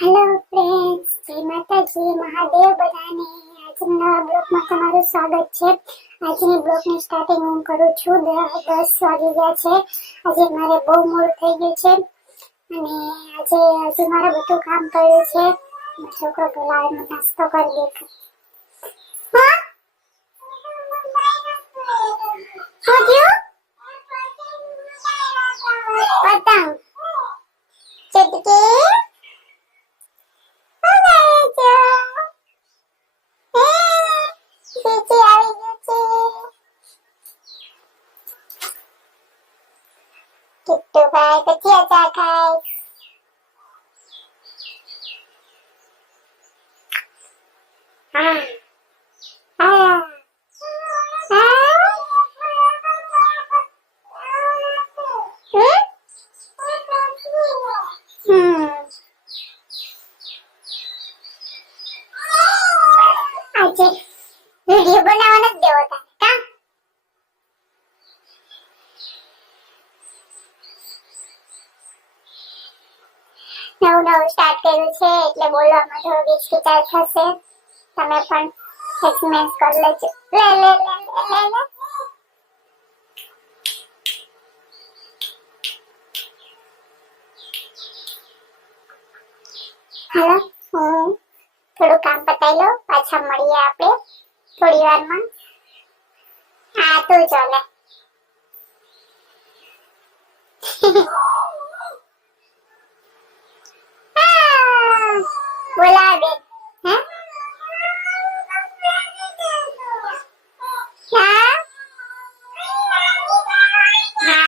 Hello friends, જય માતાજી, મહાદેવ બધાને. આજના બ્લોગમાં તમારું સ્વાગત છે. આજની બ્લોગની સ્ટાર્ટિંગ હું કરું છું. 10 વાગી ગયા છે. આજે મારે બહુ મોડું થઈ ગયું છે અને આજે મારે બધું કામ કર્યું છે. છોકરો પેલા એનો નાસ્તો કરી દીધો. હા શું થયું? પતંગ ચટકી કિટ્ટુભાઈ કચિયા ચા ખાય. હા હા આજે વિડીયો બનાવવા નથી દેવો તારે કા? નવું સ્ટાર્ટ કર્યું છે એટલે બોલવામાં થોડું હિચકિચાટ થશે. તમે પણ એક્સપીરિયન્સ કરી લેજો. લે લે લે લે લે. હાલો, હું થોડું કામ પતાવી લો, પાછા મળીએ આપણે થોડી વારમાં. હા તું ચાલે.